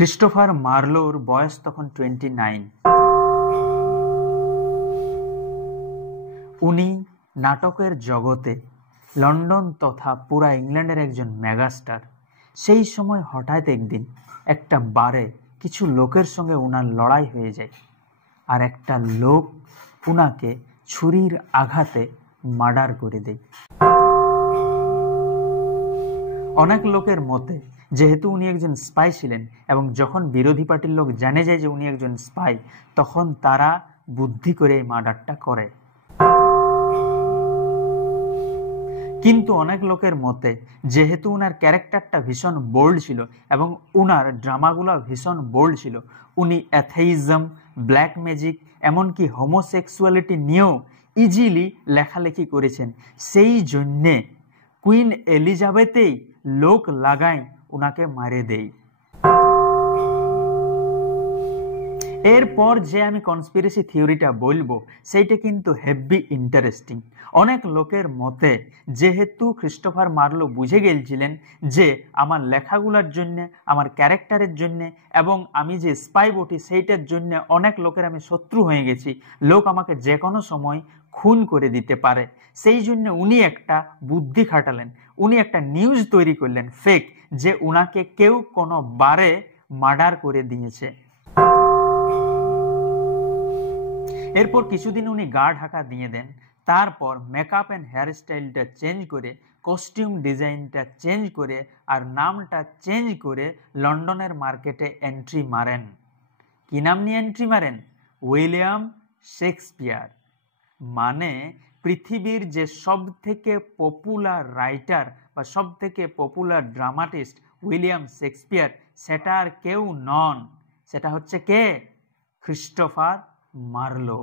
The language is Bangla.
ক্রিস্টোফার মার্লোর বয়স তখন 29। উনি নাটকের জগতে লন্ডন তথা পুরা ইংল্যান্ডের একজন মেগাস্টার। সেই সময় হঠাৎ একদিন একটা বারে কিছু লোকের সঙ্গে উনার লড়াই হয়ে যায়, আর একটা লোক উনাকে ছুরির আঘাতে মার্ডার করে দেয়। অনেক লোকের মতে যেহেতু উনি একজন স্পাই ছিলেন এবং যখন বিরোধী পার্টির লোক জানে যায় যে উনি একজন স্পাই, তখন তারা বুদ্ধি করে এই মার্ডারটা করে। কিন্তু অনেক লোকের মতে যেহেতু উনার ক্যারেক্টারটা ভীষণ বোল্ড ছিল এবং উনার ড্রামাগুলো ভীষণ বোল্ড ছিল, উনি অ্যাথেইজম, ব্ল্যাক ম্যাজিক, এমনকি হোমোসেক্সুয়ালিটি নিয়েও ইজিলি লেখালেখি করেছেন। সেই জন্যে কুইন এলিজাবেথেই লোক লাগায় উনাকে মারে দেয়। এরপর যে আমি কনস্পিরেসি থিওরিটা বলবো সেইটা কিন্তু হেভি ইন্টারেস্টিং। অনেক লোকের মতে যেহেতু ক্রিস্টোফার মার্লো বুঝে গেছিলেন যে আমার লেখাগুলোর জন্য, আমার ক্যারেক্টারের জন্য এবং আমি যে স্পাই বটি সেইটার জন্য অনেক লোকের আমি শত্রু হয়ে গেছি, লোক আমাকে যে কোনো সময় খুন করে দিতে পারে। সেই জন্য উনি একটা বুদ্ধি খাটালেন, উনি একটা নিউজ তৈরি করলেন ফেক, যে উনাকে কেউ কোনো বারে মার্ডার করে দিয়েছে। এরপর কিছুদিন উনি গা ঢাকা দিয়ে দেন, তারপর মেকআপ অ্যান্ড হেয়ার স্টাইলটা চেঞ্জ করে, কস্টিউম ডিজাইনটা চেঞ্জ করে আর নামটা চেঞ্জ করে লন্ডনের মার্কেটে এন্ট্রি মারেন। কি নাম নিয়ে এন্ট্রি মারেন? William Shakespeare. মানে পৃথিবীর যে সব থেকে পপুলার রাইটার বা সব থেকে পপুলার ড্রামাটিস্ট উইলিয়াম শেক্সপিয়ার, সেটা আর কেউ নন, সেটা হচ্ছে কে? Christopher Marlowe.